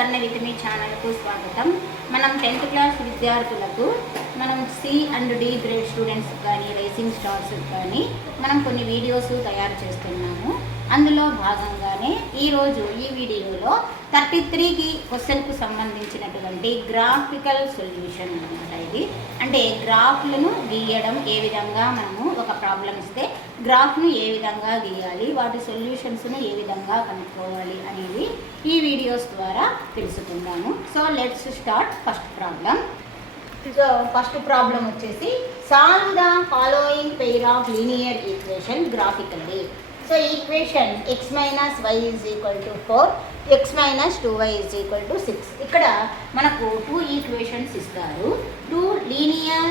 Learn with me ఛానల్కు స్వాగతం. మనం 10th క్లాస్ విద్యార్థులకు మనం C and D grade students కానీ రైసింగ్ స్టార్స్ కానీ మనం కొన్ని వీడియోస్ తయారు చేస్తున్నాము. అందులో భాగంగానే ఈరోజు ఈ వీడియోలో 33కి క్వశ్చన్కు సంబంధించినటువంటి గ్రాఫికల్ సొల్యూషన్ అన్నమాట. ఇది అంటే గ్రాఫ్లను గీయడం, ఏ విధంగా మనము ఒక ప్రాబ్లం ఇస్తే గ్రాఫ్ను ఏ విధంగా గీయాలి, వాటి సొల్యూషన్స్ను ఏ విధంగా కనుక్కోవాలి అనేది ఈ వీడియోస్ ద్వారా తెలుసుకుందాము. So let's start first problem. So first problem వచ్చేసి solve the following pair of linear equation graphically. So equation x minus y is equal to 4, x minus 2y is equal to 6. ఇక్కడ మనకు 2 equations ఇస్తారు, 2 linear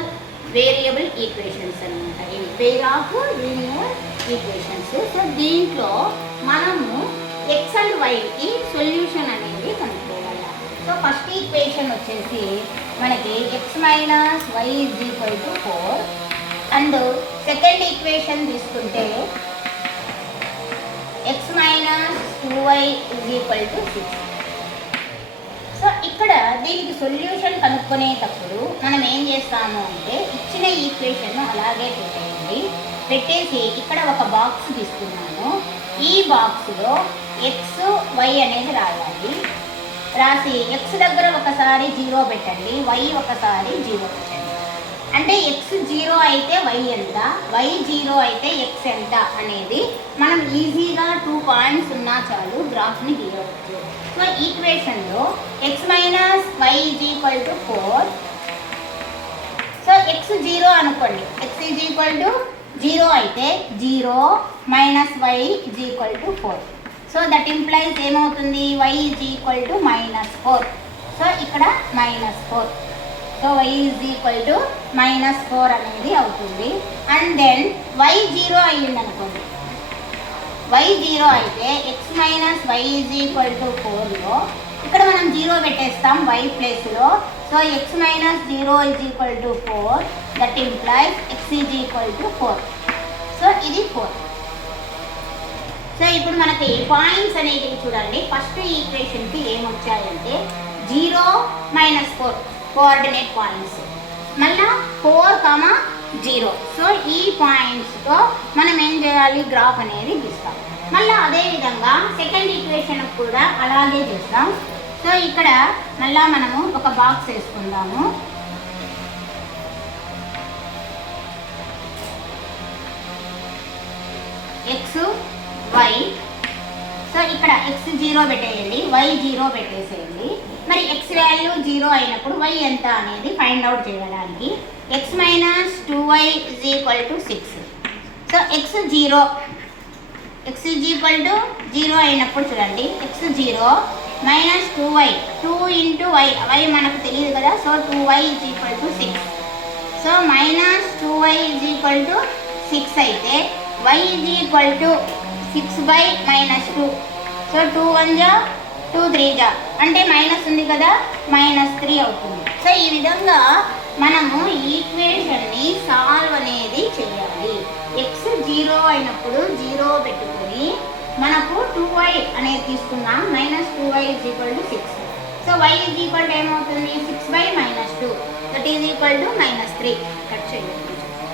variable equations అనమాట. ఇవి pair of linear equations. So దీంట్లో మనము x and yకి solution అనేది కనుక్కోవాలి. So first equation వచ్చేసి మనకి x minus y is equal to 4 and second equation తీసుకుంటే x minus 2y is equal to 6. So ఇక్కడ దీనికి సొల్యూషన్ కనుక్కునేటప్పుడు మనం ఏం చేస్తాము అంటే ఇచ్చిన ఈక్వేషన్ను అలాగే పెట్టేసి ఇక్కడ ఒక బాక్స్ తీసుకున్నాను. ఈ బాక్స్లో x y అనేది రాయాలి. రాసి x దగ్గర ఒకసారి 0 పెట్టండి, y ఒకసారి 0 పెట్టండి. అంటే x 0 అయితే y ఎంత, y 0 అయితే x ఎంత అనేది మనం ఈజీగా 2 పాయింట్స్ ఉన్నా చాలు గ్రాఫ్ని గీయవచ్చు. సో ఈక్వేషన్లో x minus y is equal to 4. So x 0 అనుకోండి, x ఈజ్ ఈక్వల్ టు 0 అయితే 0 minus y is equal to 4. So that implies ఏమవుతుంది, y is equal to -4. So ఇక్కడ -4. So y is equal to -4 అనేది అవుతుంది. And then y 0 అయ్యింది అనుకోండి, y 0 అయితే x minus y is equal to 4లో ఇక్కడ మనం 0 పెట్టేస్తాం y ప్లేస్లో. So x minus 0 is equal to 4, that implies x is equal to 4. So ఇది 4. సో ఇప్పుడు మనకి పాయింట్స్ అనేటివి చూడండి. ఫస్ట్ ఈక్వేషన్కి ఏమొచ్చాయంటే 0 -4 కోఆర్డినేట్ పాయింట్స్, మళ్ళీ 4, 0. సో ఈ పాయింట్స్తో మనం ఏం చేయాలి, గ్రాఫ్ అనేది గీస్తాం. మళ్ళీ అదేవిధంగా సెకండ్ ఈక్వేషన్ కూడా అలాగే చేస్తాం. సో ఇక్కడ మళ్ళీ మనము ఒక బాక్స్ వేసుకుందాము. x y. సో ఇక్కడ x 0 పెట్టేయండి, y 0 పెట్టేసేయండి. మరి x వాల్యూ 0 అయినప్పుడు y ఎంత అనేది ఫైండ్ అవుట్ చేయడానికి x minus 2y is equal to 6. So x is equal to 0 అయినప్పుడు చూడండి, x 0 minus 2y, 2 into y మనకు తెలియదు కదా. So 2y is equal to 6. So minus 2y is equal to 6 అయితే y is equal to 6/-2. So 2 1 జా 2 3 జా అంటే minus ఉంది కదా, -3 అవుతుంది. సో ఈ విధంగా మనము ఈక్వేషన్ని సాల్వ్ అనేది చేయాలి. x 0 అయినప్పుడు 0 పెట్టుకొని మనకు 2y అనేది తీసుకున్నాం, -2y is equal to 6. So y is equal to ఏమవుతుంది, 6/-2, that is equal to -3. Cut చేయండి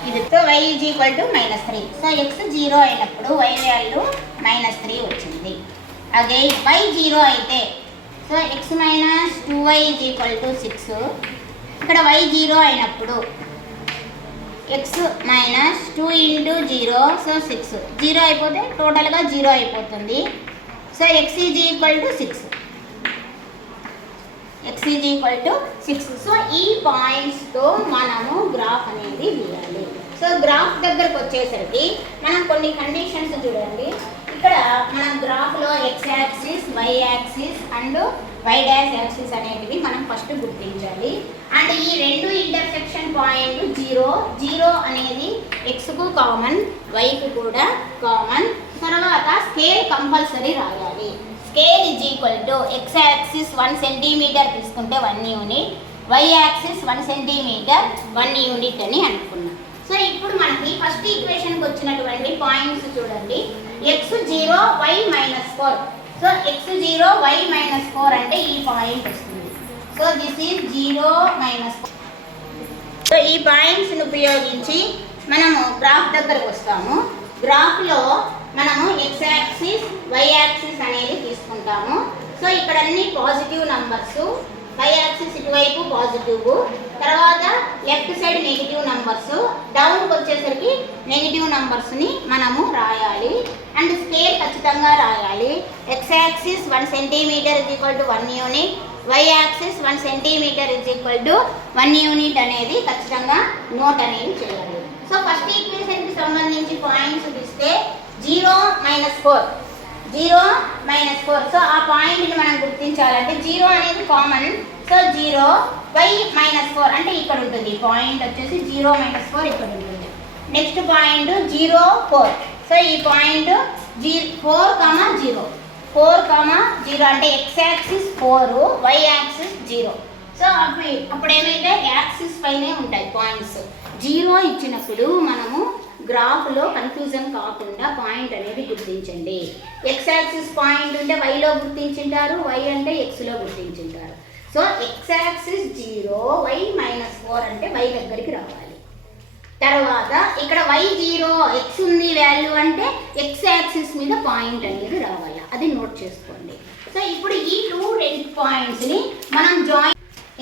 ఇది. So y is equal to -3. So x 0 అయినప్పుడు y వాల్యూ -3 వచ్చింది. అదే y 0 అయితే so x minus 2y is equal to 6. ఇక్కడ y 0 అయినప్పుడు x minus 2 into 0, so 6. 0 అయిపోతే టోటల్గా 0 అయిపోతుంది. So x is equal to 6. x is equal to 6. So ఈ పాయింట్స్తో మనము గ్రాఫ్ అనేది గీయాలి. సో గ్రాఫ్ దగ్గరకు వచ్చేసరికి మనం కొన్ని కండిషన్స్ చూడండి. ఇక్కడ మనం గ్రాఫ్లో x axis, y axis and y dash axis అనేటివి మనం ఫస్ట్ గుర్తించాలి. అండ్ ఈ రెండు ఇంటర్సెక్షన్ పాయింట్ 0 అనేది xకు కామన్, yకు కూడా కామన్. తర్వాత స్కేల్ కంపల్సరీ రాయాలి. Scale is equal to x axis 1 centimetre తీసుకుంటే 1 unit, y axis 1 centimetre 1 unit అని అనుకున్నాం. సో ఇప్పుడు మనకి ఫస్ట్ ఈక్వేషన్కి వచ్చినటువంటి పాయింట్స్ చూడండి. x 0 y -4. So x0 y -4 అంటే ఈ పాయింట్ వస్తుంది. So this is 0 -4. సో ఈ పాయింట్స్ని ఉపయోగించి మనము గ్రాఫ్ దగ్గరకు వస్తాము. గ్రాఫ్లో మనము x యాక్సిస్ y యాక్సిస్ అనేది తీసుకుంటాము. సో ఇక్కడ అన్ని పాజిటివ్ నంబర్స్, y యాక్సిస్ ఇటువైపు పాజిటివ్, తర్వాత లెఫ్ట్ సైడ్ నెగిటివ్ నంబర్స్, డౌన్కి వచ్చేసరికి నెగిటివ్ నంబర్స్ని మనము రాయాలి. అండ్ స్కేల్ ఖచ్చితంగా రాయాలి. x axis 1 centimetre = 1 unit, y axis 1 centimetre = 1 unit అనేది ఖచ్చితంగా నోట్ అనేది చేయాలి. సో ఫస్ట్ ఈక్వేషన్కి సంబంధించి పాయింట్స్ ఇస్తే 0 -4, 0 -4. సో ఆ పాయింట్ని మనం గుర్తించాలంటే 0 అనేది కామన్. సో 0 y -4 అంటే ఇక్కడ ఉంటుంది. పాయింట్ వచ్చేసి 0 -4 ఇక్కడ ఉంటుంది. Next point 0 4. సో ఈ పాయింట్ 4, 0, 4, 0 అంటే x axis 4, y axis 0. So అప్పుడు ఏమైతే యాక్సిస్ పైనే ఉంటాయి పాయింట్స్. 0 ఇచ్చినప్పుడు మనము గ్రాఫ్లో కన్ఫ్యూజన్ కాకుండా పాయింట్ అనేది గుర్తించండి. x యాక్సిస్ పాయింట్ ఉంటే yలో గుర్తించుంటారు, y అంటే xలో గుర్తించుంటారు. సో x యాక్సిస్ 0, y -4 అంటే y దగ్గరికి రావాలి. తర్వాత ఇక్కడ y0, x ఉంది వాల్యూ అంటే x యాక్సిస్ మీద పాయింట్ అనేది రావాలి. అది నోట్ చేసుకోండి. సో ఇప్పుడు ఈ రెండు పాయింట్స్ని మనం జాయిన్,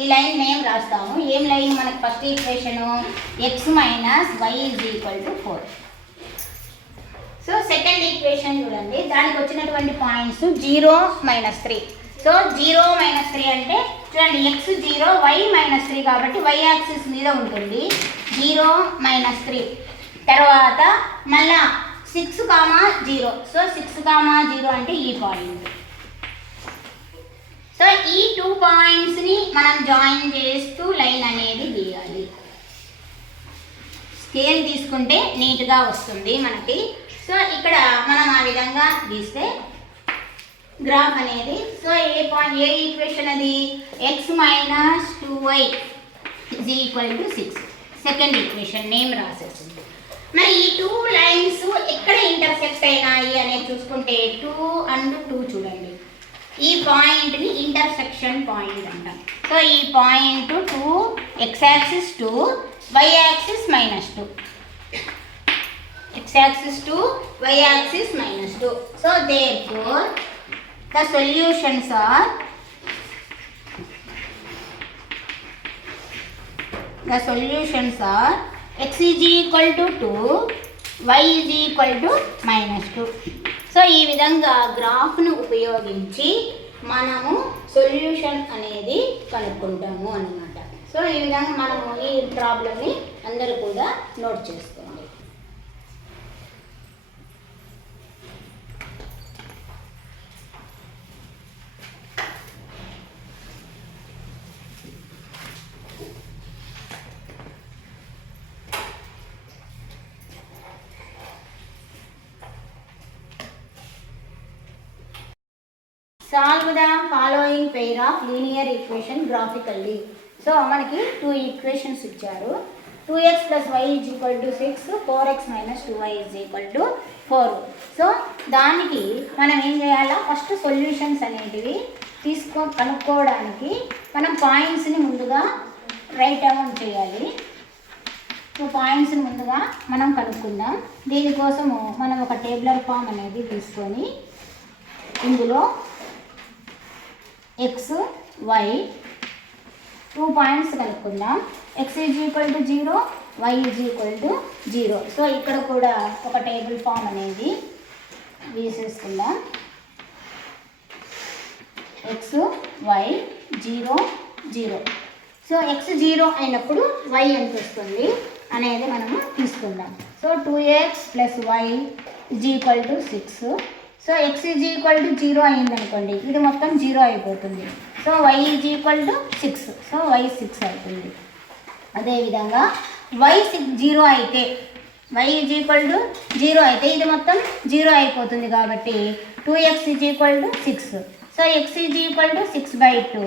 ఈ లైన్ నేమ్ రాస్తాము. ఏం లైన్ మనకు first equation x - y = 4. So second equation చూడండి, దానికి వచ్చినటువంటి పాయింట్స్ 0 -3. సో 0 -3 అంటే చూడండి x0 y -3 కాబట్టి y యాక్సిస్ మీద ఉంటుంది 0 -3. తర్వాత మళ్ళా 6, 0. సో 6, 0 అంటే ఈ పాయింట్. సో ఈ 2 పాయింట్స్ని మనం జాయిన్ చేస్తూ లైన్ అనేది గీయాలి. స్కేల్ తీసుకుంటే నీట్గా వస్తుంది మనకి. సో ఇక్కడ మనం ఆ విధంగా గీస్తే గ్రాఫ్ అనేది, సో ఏ ఈక్వేషన్ అది x - 2y = 6. సెకండ్ ఈక్వేషన్ నేమ్ రాసేస్తుంది. మరి ఈ 2 లైన్స్ ఎక్కడ ఇంటర్సెక్ట్ అయినాయి అనేది చూసుకుంటే 2 and 2 చూడండి. ఈ పాయింట్ని ఇంటర్సెక్షన్ పాయింట్ అంటాం. సో ఈ point 2, x axis 2, y axis -2, x axis 2, y axis -2. So therefore the solutions are x = 2, y = -2. So ఈ విధంగా గ్రాఫ్ను ఉపయోగించి మనము సొల్యూషన్ అనేది కనుక్కుంటాము అన్నమాట. సో ఈ విధంగా మనము ఈ ప్రాబ్లమ్ని అందరూ కూడా నోట్ చేసుకోండి. Solve the following pair of linear equation graphically. So మనకి 2 ఈక్వేషన్స్ ఇచ్చారు. 2x + y = 6, 4x - 2y = 4. So దానికి మనం ఏం చేయాలా, ఫస్ట్ సొల్యూషన్స్ అనేటివి కనుక్కోవడానికి మనం పాయింట్స్ని ముందుగా రైట్ డౌన్ చేయాలి. సో పాయింట్స్ని ముందుగా మనం కనుక్కుందాం. దీనికోసము మనం ఒక టేబులర్ ఫామ్ అనేది తీసుకొని ఇందులో x, y 2 పాయింట్స్ కనుక్కుందాం. x = 0, y = 0. సో ఇక్కడ కూడా ఒక టేబుల్ ఫామ్ అనేది వేసేసుకుందాం. x, y 0, 0. సో x 0 అయినప్పుడు y ఎంత వస్తుంది అనేది మనము తీసుకుందాం. So 2x + y = 6. So x = 0 అయిందనుకోండి, ఇది మొత్తం 0 అయిపోతుంది. So y = 6. సో y 6 అవుతుంది. అదేవిధంగా y 0 అయితే, y = 0 అయితే ఇది మొత్తం 0 అయిపోతుంది కాబట్టి 2x = 6. So x = 6/2.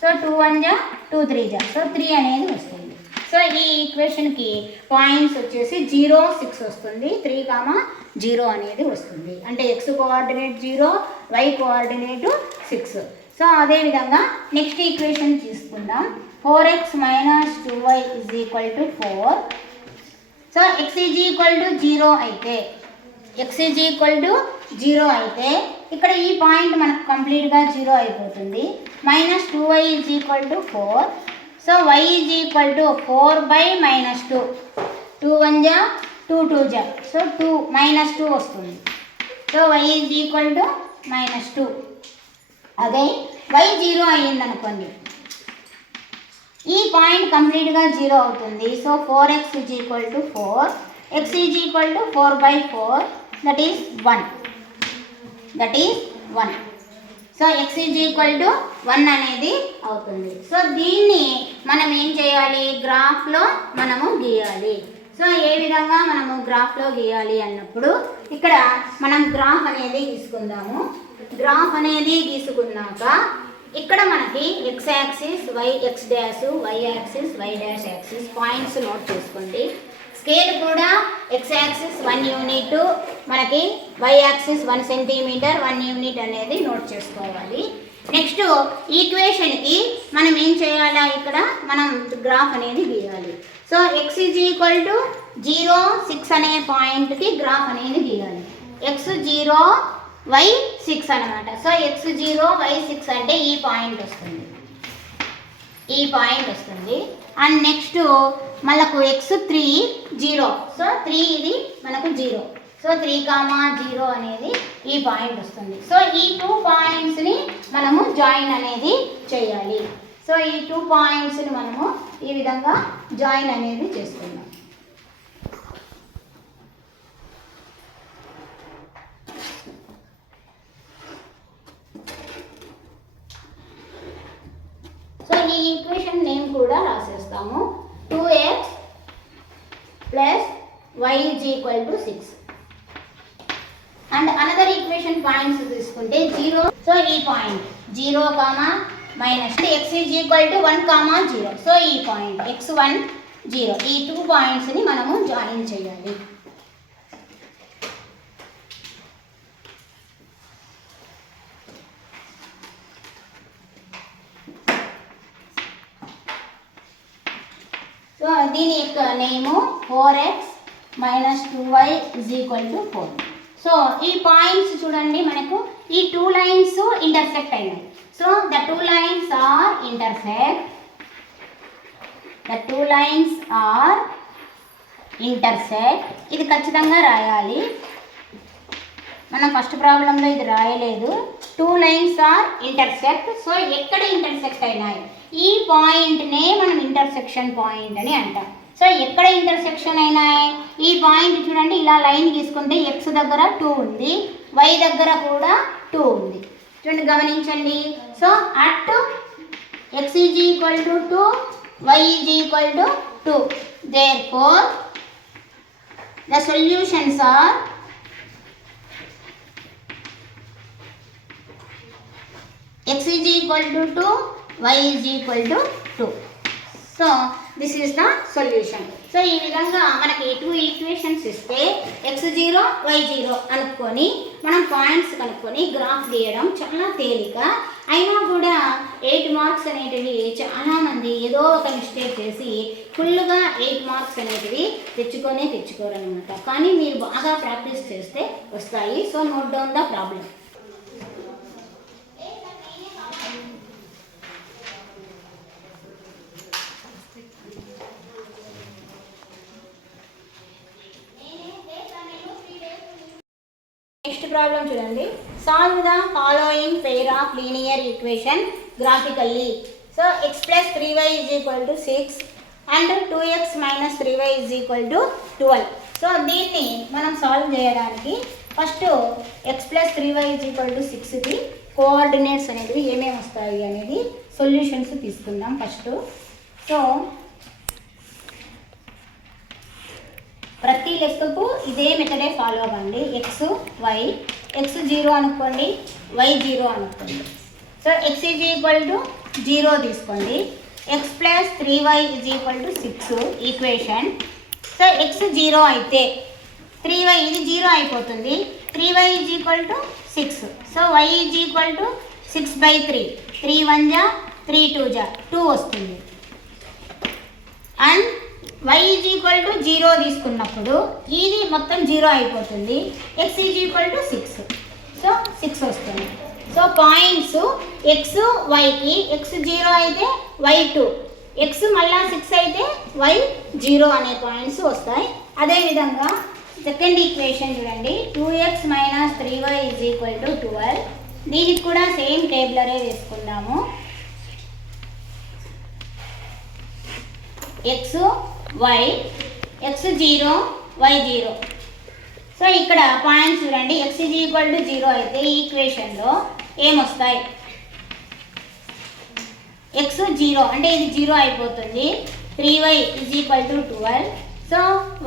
So 2 1 2 3 so 3 అనేది వస్తుంది. సో ఈ ఈక్వేషన్కి పాయింట్స్ వచ్చేసి 0, 6 వస్తుంది. 3, 0 అనేది వస్తుంది. అంటే x coordinate 0, y coordinate 6. So అదేవిధంగా నెక్స్ట్ ఈక్వేషన్ తీసుకుందాం. 4x - 2y = 4. సో x = 0 అయితే ఇక్కడ ఈ పాయింట్ మనకు కంప్లీట్గా 0 అయిపోతుంది. -2y = 4. So y = 4/-2. 2 1 జా 2 2 జా. సో 2 -2 వస్తుంది. So y = -2. అదే y 0 అయ్యింది అనుకోండి, ఈ పాయింట్ కంప్లీట్గా 0 అవుతుంది. So 4x = 4, x = 4/4, that is 1. So x = 1 అనేది అవుతుంది. సో దీన్ని మనం ఏం చేయాలి, గ్రాఫ్లో మనము గీయాలి. సో ఏ విధంగా మనము గ్రాఫ్లో గీయాలి అన్నప్పుడు ఇక్కడ మనం గ్రాఫ్ అనేది గీసుకుందాము. గ్రాఫ్ అనేది గీసుకున్నాక ఇక్కడ మనకి x axis, x dash, y axis, y dash axis points note చేసుకోండి. స్కేల్ కూడా x యాక్సిస్ 1 యూనిట్, మనకి y యాక్సిస్ 1 సెంటీమీటర్, 1 యూనిట్ అనేది నోట్ చేసుకోవాలి. నెక్స్ట్ ఈక్వేషన్కి మనం ఏం చేయాలా, ఇక్కడ మనం గ్రాఫ్ అనేది గీయాలి. సో x = 0, 6 అనే పాయింట్కి గ్రాఫ్ అనేది గీయాలి. x 0, y 6 అనమాట. సో x 0, y 6 అంటే ఈ పాయింట్ వస్తుంది. అండ్ నెక్స్ట్ మనకు x 3, 0. సో 3 ఇది మనకు 0. సో 3, 0 అనేది ఈ పాయింట్ వస్తుంది. సో ఈ 2 పాయింట్స్ని మనము జాయిన్ అనేది చేయాలి. సో ఈ 2 పాయింట్స్ని మనము ఈ విధంగా జాయిన్ అనేది చేసుకుందాం. సో ఈ ఈక్వేషన్ నేమ్ కూడా రాసేస్తాము. 2x + y = 6. And another equation points తీసుకుంటే 0. సో ఈ పాయింట్ 0, -x = 1, 0. సో ఈ పాయింట్ x1, 0. ఈ 2 పాయింట్స్ని మనము జాయిన్ చేయాలి. సో దీని యొక్క నేము 4x - 2y = 4. సో ఈ పాయింట్స్ చూడండి, మనకు ఈ 2 లైన్స్ ఇంటర్సెక్ట్ అయినాయి. So the 2 lines are intersect. ఇది ఖచ్చితంగా రాయాలి. మనం ఫస్ట్ ప్రాబ్లంలో ఇది రాయలేదు. 2 లైన్స్ ఆర్ ఇంటర్సెక్ట్. సో ఎక్కడ ఇంటర్సెక్ట్ అయినాయి, ఈ పాయింట్నే మనం ఇంటర్సెక్షన్ పాయింట్ అని అంటాం. సో ఎక్కడ ఇంటర్సెక్షన్ అయినాయి, ఈ పాయింట్ చూడండి, ఇలా లైన్ తీసుకుంటే x దగ్గర 2 ఉంది, y దగ్గర కూడా 2 ఉంది. చూడండి, గమనించండి. So at x = 2, y = 2. Therefore the solutions are x = 2, y = 2. So this is the solution. So ఈ విధంగా మనకి 2 ఈక్వేషన్స్ ఇస్తే x 0, y 0 అనుకొని మనం పాయింట్స్ కనుక్కొని గ్రాఫ్ గీయడం చాలా తేలిక. అయినా కూడా 8 మార్క్స్ అనేటివి చాలామంది ఏదో ఒక మిస్టేక్ చేసి ఫుల్గా 8 మార్క్స్ అనేటివి తెచ్చుకోరనమాట. కానీ మీరు బాగా ప్రాక్టీస్ చేస్తే వస్తాయి. So note down the problem. Next problem చూడండి. Solve the following pair of linear equation graphically. So x + 3y = 6 and 2x - 3y = 12. So దీన్ని మనం సాల్వ్ చేయడానికి ఫస్ట్ x + 3y = 6కి కోఆర్డినేట్స్ అనేవి ఏమేమి వస్తాయి అనేది సొల్యూషన్స్ తీసుకుందాం ఫస్ట్. సో ప్రతి లెక్కకు ఇదే మెథడే ఫాలో అవ్వండి. x 0 అనుకోండి, y 0 అనుకోండి. సో x = 0 తీసుకోండి, X plus 3y is equal to 6 equation. So X 0 అయితే 3y ఇది 0 అయిపోతుంది. 3y is equal to 6. So y is equal to 6/3. 3 1 జా 3 2 జా 2 వస్తుంది. And y is equal to 0 తీసుకున్నప్పుడు ఇది మొత్తం 0 అయిపోతుంది. x is equal to 6. So 6 వస్తుంది. సో పాయింట్స్ x yకి x 0 అయితే y 2, x మళ్ళా 6 అయితే y 0 అనే పాయింట్స్ వస్తాయి. అదేవిధంగా సెకండ్ ఈక్వేషన్ చూడండి, 2x minus 3y is equal to 12. దీనికి కూడా సేమ్ టేబులరే వేసుకుందాము. x y x 0 y 0. So ఇక్కడ పాయింట్స్ చూడండి, x ఈజ్ ఈక్వల్ టు 0 అయితే ఈ ఈక్వేషన్లో ఏమొస్తాయి, x 0 అంటే ఇది 0 అయిపోతుంది. 3y is equal to 12. So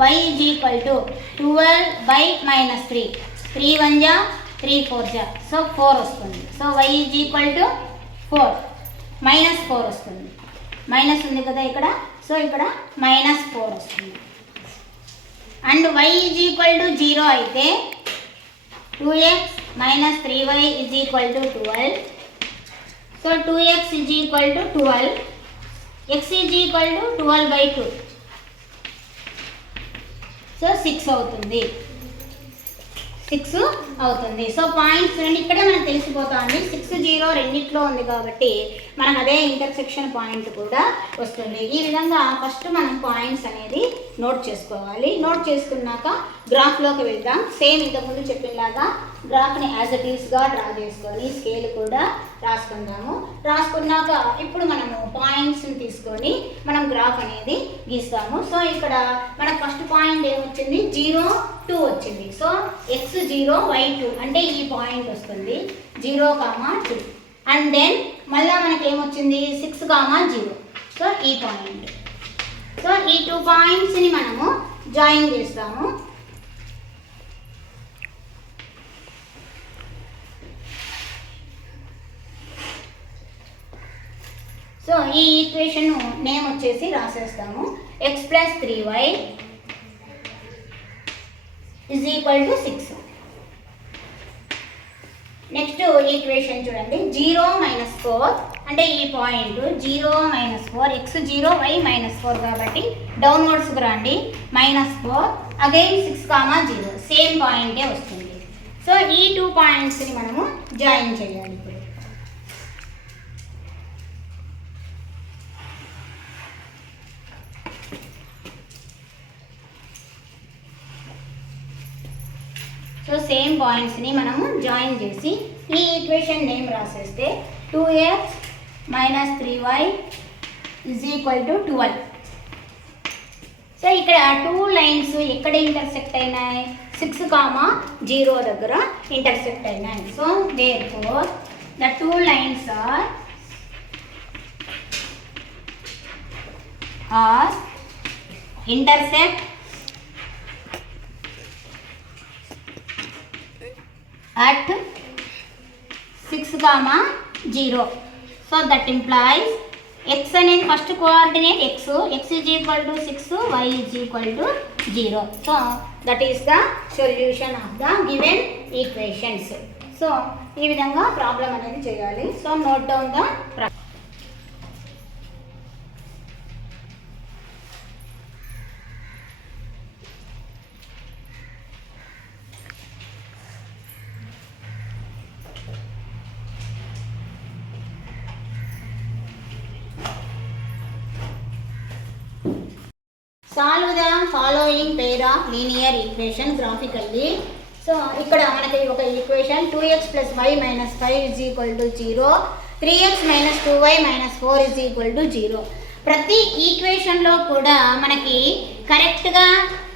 y is equal to 12/-3. 3 1 జా 3 4 జా సో 4 వస్తుంది. So y is equal to 4 -4 వస్తుంది. మైనస్ ఉంది కదా ఇక్కడ, సో ఇక్కడ -4 వస్తుంది. And y is equal to 0 అయితే 2x minus 3y is equal to 12. So 2x is equal to 12. x is equal to 12/2. So 6 అవుతుంది. 6 అవుతుంది. సో పాయింట్స్ రెండు ఇక్కడ మనకు తెలిసిపోతుంది. 6 0 రెండిట్లో ఉంది కాబట్టి మనకు అదే ఇంటర్సెక్షన్ పాయింట్ కూడా వస్తుంది. ఈ విధంగా ఫస్ట్ మనం పాయింట్స్ అనేది నోట్ చేసుకోవాలి. నోట్ చేసుకున్నాక గ్రాఫ్లోకి వెళ్దాం. సేమ్ ఇంతకుముందు చెప్పినలాగా గ్రాఫ్ని యాజ్ ఇట్ ఈస్గా డ్రా చేసుకొని స్కేల్ కూడా రాసుకుందాము. రాసుకున్నాక ఇప్పుడు మనము పాయింట్స్ని తీసుకొని మనం గ్రాఫ్ అనేది గీస్తాము. సో ఇక్కడ మనకు ఫస్ట్ పాయింట్ ఏమొచ్చింది, 0 2 వచ్చింది. సో x 0 y 2 అంటే ఈ పాయింట్ వస్తుంది 0, 2. అండ్ దెన్ మళ్ళీ మనకి ఏమొచ్చింది 6, 0. సో ఈ పాయింట్. సో ఈ 2 పాయింట్స్ని మనము జాయిన్ చేస్తాము. సో ఈ ఈక్వేషన్ నేమ్ వచ్చేసి రాసేస్తాము, x plus 3y is equal to 6. Next equation చూడండి, 0 - 4 అంటే ఈ పాయింట్ 0 - 4, x 0 y -4 కాబట్టి డౌన్వర్డ్స్కి రండి. -4 అగైన్ 6, 0 సేమ్ పాయింటే వస్తుంది. సో ఈ 2 పాయింట్స్ని మనము జాయిన్ చేయాలి. ఇప్పుడు సో సేమ్ పాయింట్స్ని మనము జాయిన్ చేసి ఈ ఈక్వేషన్ నేమ్ రాసేస్తే 2x minus 3y is equal to 12. So ఇక్కడ 2 లైన్స్ ఎక్కడ ఇంటర్సెక్ట్ అయినాయి, 6, 0 దగ్గర ఇంటర్సెక్ట్ అయినాయి. So therefore the 2 lines are intersect at 6, 0. So that implies x అనేది first coordinate x is equal to 6, y is equal to 0. So that is the solution of the given equations. So ఈ విధంగా problem అనేది చేయాలి. So note down the problem. Solve the following pair of linear equation graphically. So ఇక్కడ మనకి ఒక equation 2x + y - 5 is equal to 0, 3x - 2y - 4 is equal to 0. ప్రతి ఈక్వేషన్లో కూడా మనకి కరెక్ట్గా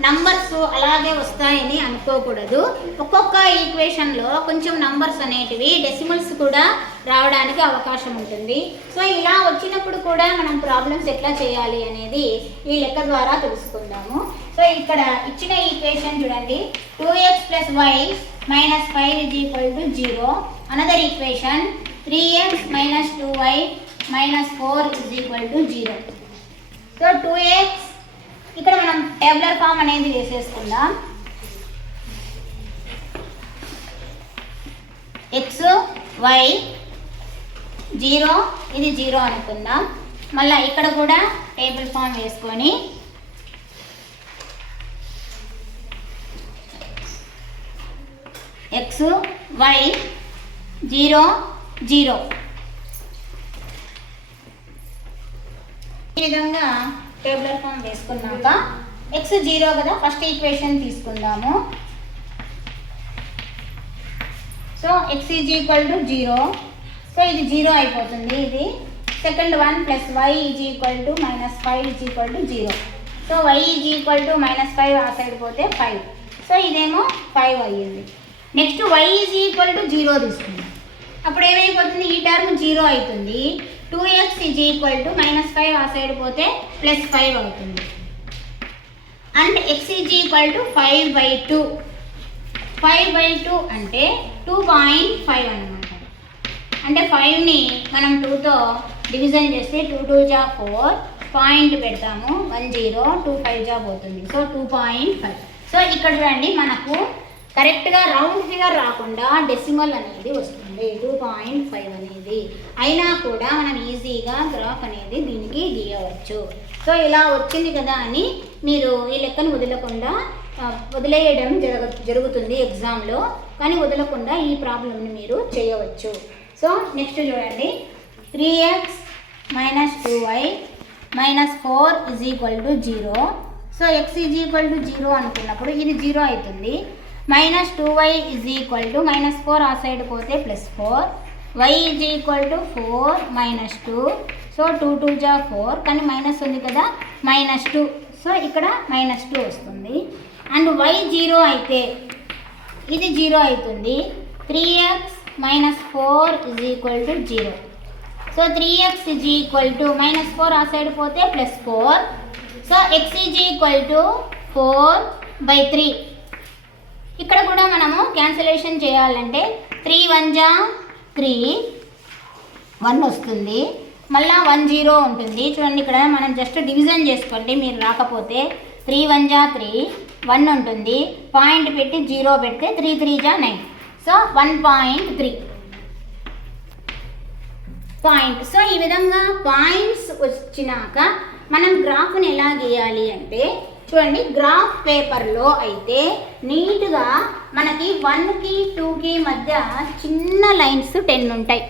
నంబర్స్ అలాగే వస్తాయని అనుకోకూడదు. ఒక్కొక్క ఈక్వేషన్లో కొంచెం నంబర్స్ అనేటివి డెసిమల్స్ కూడా రావడానికి అవకాశం ఉంటుంది. సో ఇలా వచ్చినప్పుడు కూడా మనం ప్రాబ్లమ్స్ ఎట్లా చేయాలి అనేది ఈ లెక్క ద్వారా తెలుసుకుందాము. సో ఇక్కడ ఇచ్చిన ఈక్వేషన్ చూడండి, 2x + y - 5 is equal to 0. Another equation 3x - 2y -4 0. So 2x ఇక్కడ మనం టేబులర్ ఫామ్ అనేది వేసేసుకుందాం. x y 0 ఇది 0 అనుకుందాం. మళ్ళీ ఇక్కడ కూడా టేబుల్ ఫామ్ వేసుకొని x y 0 0 ఈ విధంగా టేబులర్ ఫామ్ వేసుకున్నాక x 0 కదా, ఫస్ట్ ఈక్వేషన్ తీసుకుందాము. So x is equal to 0. So ఇది 0 అయిపోతుంది. ఇది second one plus y is equal to -5 is equal to 0. So y is equal to -5 ఆ సైడ్ పోతే 5. సో ఇదేమో 5 అయ్యింది. Next y is equal to 0 తీసుకుందాం. అప్పుడు ఏమైపోతుంది, ఈ టర్మ్ 0 అవుతుంది. 2x ఈజ్ ఈక్వల్ టు -5 ఆ సైడ్ పోతే +5 అవుతుంది. And x is equal to 5/2. 5/2 అంటే 2.5 అనమాట. అంటే 5ని మనం 2తో డివిజన్ చేస్తే 2 2 జా 4, పాయింట్ పెడతాము 1 0, 2 5 జా పోతుంది. సో 2.5. సో ఇక్కడ చూడండి మనకు కరెక్ట్గా రౌండ్ ఫిగర్ రాకుండా డెసిమల్ అనేది వస్తుంది 2.5 అనేది. అయినా కూడా మనం ఈజీగా గ్రాఫ్ అనేది దీనికి గీయవచ్చు. సో ఇలా వచ్చింది కదా అని మీరు ఈ లెక్కను వదిలేయడం జరుగుతుంది ఎగ్జామ్లో, కానీ వదలకుండా ఈ ప్రాబ్లమ్ని మీరు చేయవచ్చు. సో నెక్స్ట్ చూడండి, 3x - 2y - 4 = 0. So x is equal to 0 అనుకున్నప్పుడు ఇది 0 అవుతుంది. -2y = -4 ఆ సైడ్ పోతే +4. y is equal to 4 - 2. So 2 2 జా 4, కానీ మైనస్ ఉంది కదా, -2. సో ఇక్కడ -2 వస్తుంది. అండ్ y 0 అయితే ఇది 0 అవుతుంది. 3x - 4 = 0. So 3x is equal to -4 ఆ సైడ్ పోతే +4. So x is equal to 4/3. ఇక్కడ కూడా మనము క్యాన్సిలేషన్ చేయాలంటే 3 1 జా 3, 1 వస్తుంది. మళ్ళీ 1 0 ఉంటుంది. చూడండి ఇక్కడ మనం జస్ట్ డివిజన్ చేసుకోండి మీరు రాకపోతే. 3 1 జా 3, 1 ఉంటుంది. పాయింట్ పెట్టి 0 పెడితే 3 3 జా 9. So 1.3 point. సో ఈ విధంగా పాయింట్స్ వచ్చినాక మనం గ్రాఫ్ని ఎలా గీయాలి అంటే చూడండి, గ్రాఫ్ పేపర్లో అయితే నీట్గా మనకి 1కి 2కి మధ్య చిన్న లైన్స్ 10 ఉంటాయి.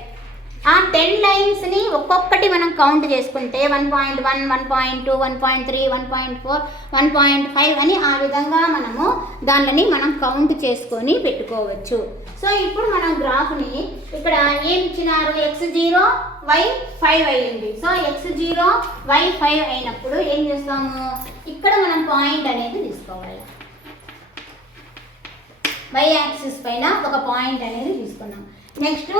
ఆ 10 లైన్స్ని ఒక్కొక్కటి మనం కౌంట్ చేసుకుంటే 1.1 1.2 1.3 1.4 1.5 అని ఆ విధంగా మనము దానిని మనం కౌంట్ చేసుకొని పెట్టుకోవచ్చు. సో ఇప్పుడు మనం గ్రాఫ్ని ఇక్కడ ఏం ఇచ్చినారు, x0 y 5 అయ్యింది. సో x0 y 5 అయినప్పుడు ఏం చేస్తాము, ఇక్కడ మనం పాయింట్ అనేది తీసుకోవాలి. y యాక్సిస్ పైన ఒక పాయింట్ అనేది తీసుకున్నాం. Next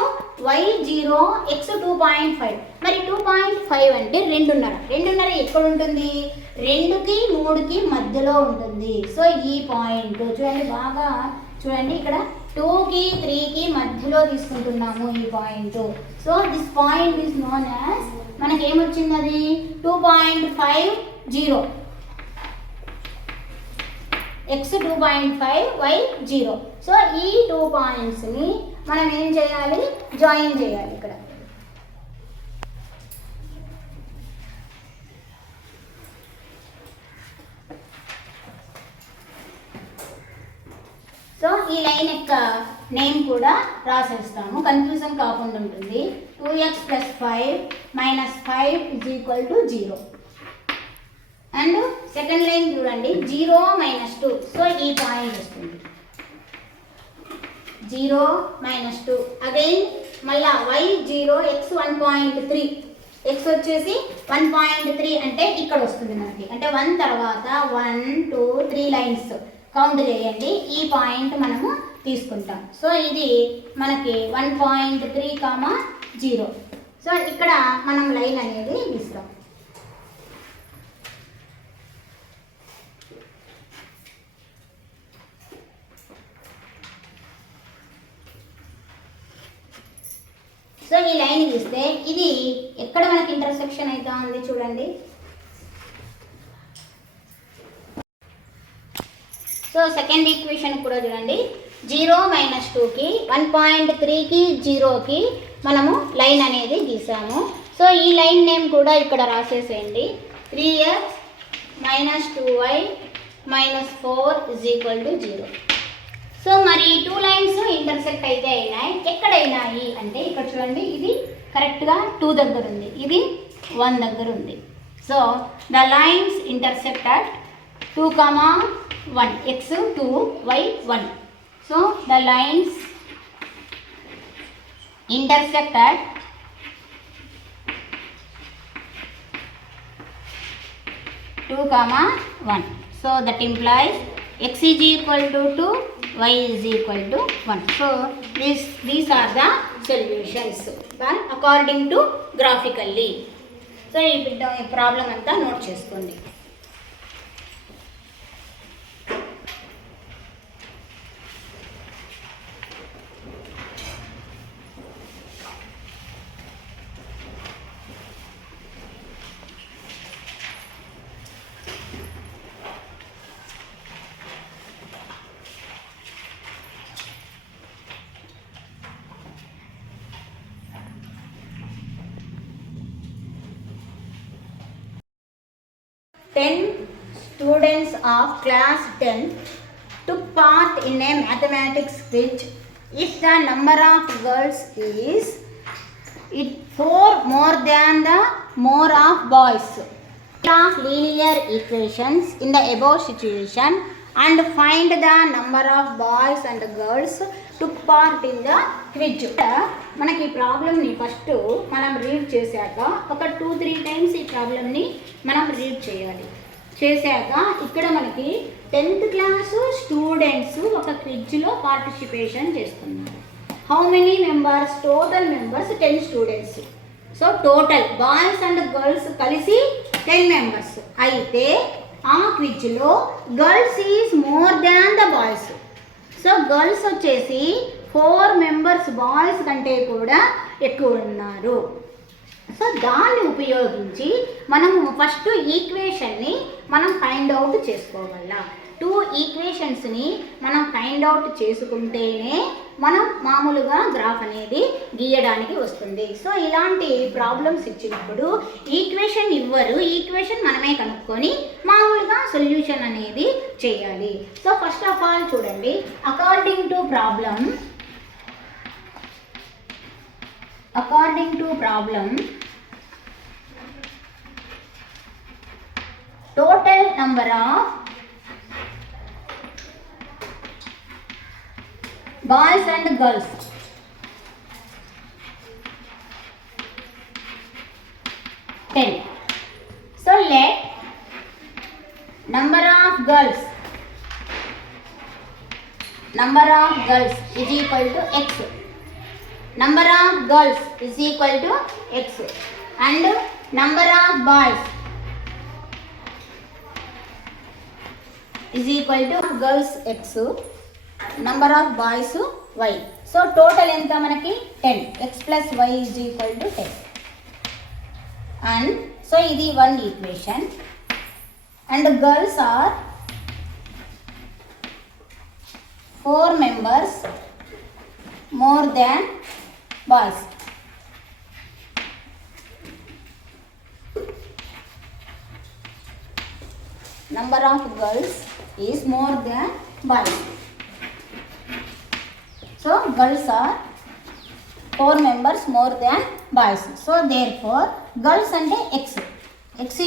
y0 x 2.5. మరి 2.5 అంటే 2.5. 2.5 ఎక్కడ ఉంటుంది, 2కి 3కి మధ్యలో ఉంటుంది. సో ఈ పాయింట్ చూడండి, బాగా చూడండి, ఇక్కడ 2కి 3కి మధ్యలో తీసుకుంటున్నాము ఈ point. So this point is known as, మనకి ఏమొచ్చింది అది 2.50. x 2.5 y 0. సో ఈ 2 పాయింట్స్ని మనం ఏం చేయాలి, జాయిన్ చేయాలి ఇక్కడ. సో ఈ లైన్ యొక్క నేమ్ కూడా రాసేస్తాము, కన్ఫ్యూజన్ కాకుండా ఉంటుంది. 2x + 5 - 5 = 0. అండ్ సెకండ్ లైన్ చూడండి, 0 - 2. సో ఈ పాయింట్ వస్తుంది 0 - 2. అగైన్ మళ్ళా y0 x 1.3. x వచ్చేసి 1.3 అంటే ఇక్కడ వస్తుంది మనకి. అంటే 1 తర్వాత 1 2 3 లైన్స్ కౌంట్ చేయండి. ఈ పాయింట్ మనము తీసుకుంటాం. సో ఇది మనకి 1.3, 0. సో ఇక్కడ మనం లైన్ అనేది గీస్తాం. సో సో ఈ లైన్ గీస్తే ఇది ఎక్కడ మనకి ఇంటర్సెక్షన్ అవుతా ఉంది చూడండి. సో సెకండ్ ఈక్వేషన్ కూడా చూడండి, 0 - 2కి 1.3కి 0కి మనము లైన్ అనేది గీసాము. సో ఈ లైన్ నేమ్ కూడా ఇక్కడ రాసేసేయండి. 3x - 2y - 4 = 0. సో మరి 2 లైన్స్ ఇంటర్సెక్ట్ అయితే అయినాయి. ఎక్కడైనాయి అంటే ఇక్కడ చూడండి, ఇది కరెక్ట్గా 2 దగ్గర ఉంది, ఇది 1 దగ్గర ఉంది. So the lines intersect at 2, 1, x 2, y 1. So the lines intersect at 2, 1. So that implies x is equal to 2, y is equal to 1. So these are the solutions according to graphically. So ఈ problem అంతా note చేసుకోండి. Ten students of class 10 took part in a mathematics quiz. If the number of girls is 4 more than the more of boys, of linear equations in the above situation and find the number of boys and girls took part in the quiz. మనకి ఈ ప్రాబ్లమ్ని first మనం read చేశాక ఒక 2-3 times ఈ ప్రాబ్లమ్ని మనం read చేయాలి. చేశాక ఇక్కడ మనకి 10th క్లాసు స్టూడెంట్స్ ఒక క్విజ్లో పార్టిసిపేషన్ చేస్తున్నారు. How many members? Total members 10 students. So total boys and girls కలిసి 10 మెంబర్స్. అయితే ఆ క్విజ్లో girls is more than the boys. So girls వచ్చేసి 4 మెంబర్స్ బాయ్స్ కంటే కూడా ఎక్కువ ఉన్నారు. సో దాన్ని ఉపయోగించి మనము ఫస్ట్ ఈక్వేషన్ని మనం ఫైండ్ అవుట్ చేసుకోవాలా. 2 ఈక్వేషన్స్ని మనం ఫైండ్ అవుట్ చేసుకుంటేనే మనం మామూలుగా గ్రాఫ్ అనేది గీయడానికి వస్తుంది. సో ఇలాంటి ప్రాబ్లమ్స్ ఇచ్చినప్పుడు ఈక్వేషన్ ఇవ్వరు, ఈక్వేషన్ మనమే కనుక్కొని మామూలుగా సొల్యూషన్ అనేది చేయాలి. సో ఫస్ట్ ఆఫ్ ఆల్ చూడండి, according to problem total number of boys and girls ten. So let number of girls is equal to x. Number of girls is equal to x and number of boys is equal to girls x, number of boys y. So total ఎంత మనకి 10. x plus y is equal to 10. And so ఇది one equation. And girls are 4 members more than boys. Number of girls is more than boys. So girls are 4 members more than boys. So therefore girls అంటే x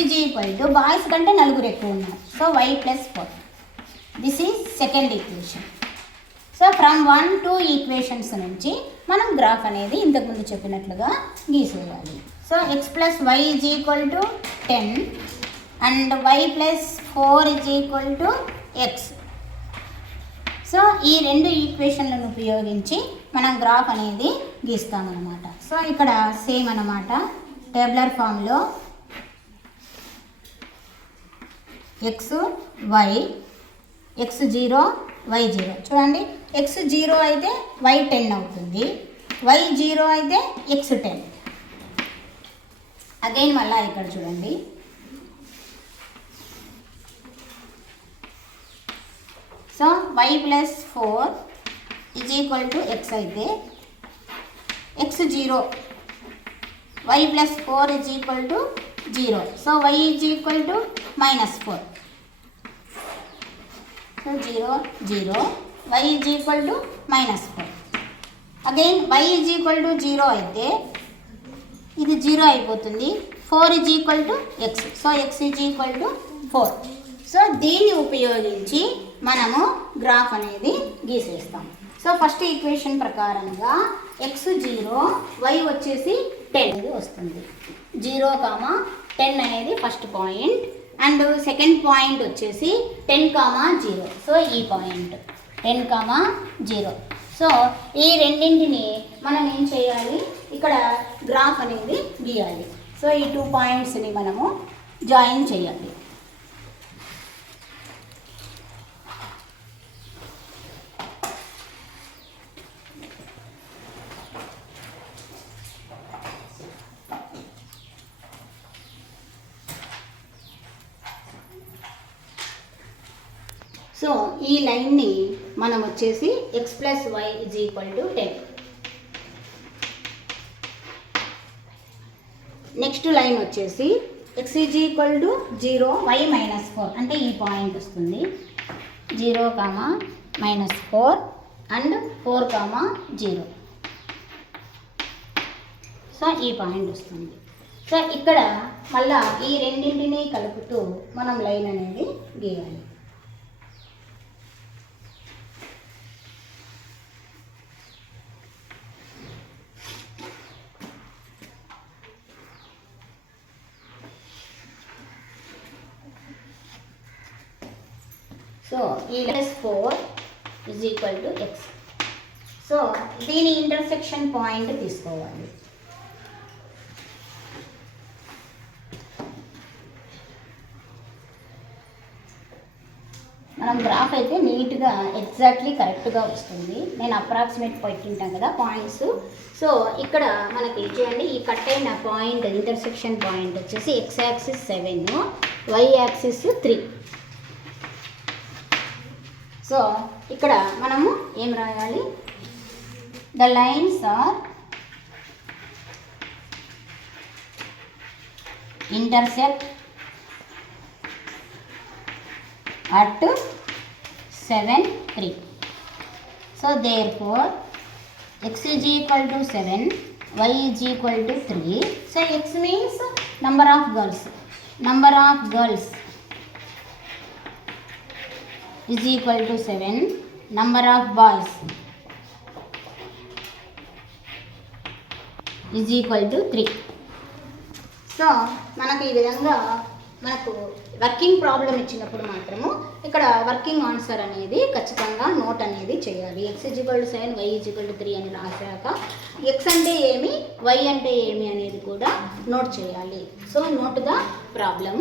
is equal to boys కంటే 4 ఎక్కువ ఉన్నారు. So y plus 4. This is second equation. So from 1 2 equations నుంచి మనం graph అనేది ఇంతకుముందు చెప్పినట్లుగా గీసేయాలి. So X plus Y is equal to 10 and Y plus 4 is equal to X. So ఈ 2 ఈక్వేషన్లను ఉపయోగించి మనం గ్రాఫ్ అనేది గీస్తామన్నమాట. సో ఇక్కడ సేమ్ అన్నమాట, టేబులర్ ఫామ్లో ఎక్స్ వై, x 0 y 0. చూడండి x 0 అయితే y 10 అవుతుంది, వై 0 అయితే ఎక్స్ 10. అగైన్ మళ్ళీ ఇక్కడ చూడండి, so Y plus 4 is equal to X అయితే X 0, Y plus 4 is equal to 0, so Y is equal to -4. So 0 0, Y is equal to -4. Again Y is equal to 0 అయితే ఇది 0 అయిపోతుంది, 4 is equal to X, so X is equal to 4. So దీన్ని ఉపయోగించి మనము graph అనేది గీసేస్తాం. So first equation ప్రకారంగా X 0, why వచ్చేసి 10 అనేది వస్తుంది. 0, 10 అనేది first point, and second point వచ్చేసి 10, 0. సో ఈ పాయింట్ 10, 0. సో ఈ రెండింటిని మనం ఏం చేయాలి, ఇక్కడ గ్రాఫ్ అనేది గీయాలి. సో ఈ 2 పాయింట్స్ని మనము జాయిన్ చేయాలి. సో ఈ లైన్ని మనం వచ్చేసి X plus Y is equal to 10. Next line వచ్చేసి X is equal to 0, Y -4 అంటే ఈ పాయింట్ వస్తుంది. 0, -4 అండ్ 4, 0. సో ఈ పాయింట్ వస్తుంది. సో ఇక్కడ మళ్ళా ఈ రెండింటిని కలుపుతూ మనం లైన్ అనేది గీయాలి. సో ఈ +4 is equal to X. So దీని ఇంటర్సెక్షన్ పాయింట్ తీసుకోవాలి. మనం గ్రాఫ్ అయితే నీట్గా ఎగ్జాక్ట్లీ కరెక్ట్గా వస్తుంది. నేను అప్రాక్సిమేట్ పెట్టింటాను కదా పాయింట్స్. సో ఇక్కడ మనకి చూడండి, ఈ కట్ అయిన పాయింట్ ఇంటర్సెక్షన్ పాయింట్ వచ్చేసి X axis 7, Y axis 3. So ఇక్కడ మనము ఏం రాయాలి, the lines are intersect at 7, 3. So therefore x is equal to 7, y is equal to 3. So x means number of girls. Number of girls is equal to 7. Number of boys is equal to 3. So మనకు ఈ విధంగా మనకు working problem ఇచ్చినప్పుడు మాత్రము ఇక్కడ working answer అనేది ఖచ్చితంగా note అనేది చేయాలి. x = 7, y = 3 అని రాశాక x అంటే ఏమి, y అంటే ఏమి అనేది కూడా నోట్ చేయాలి. So note the problem.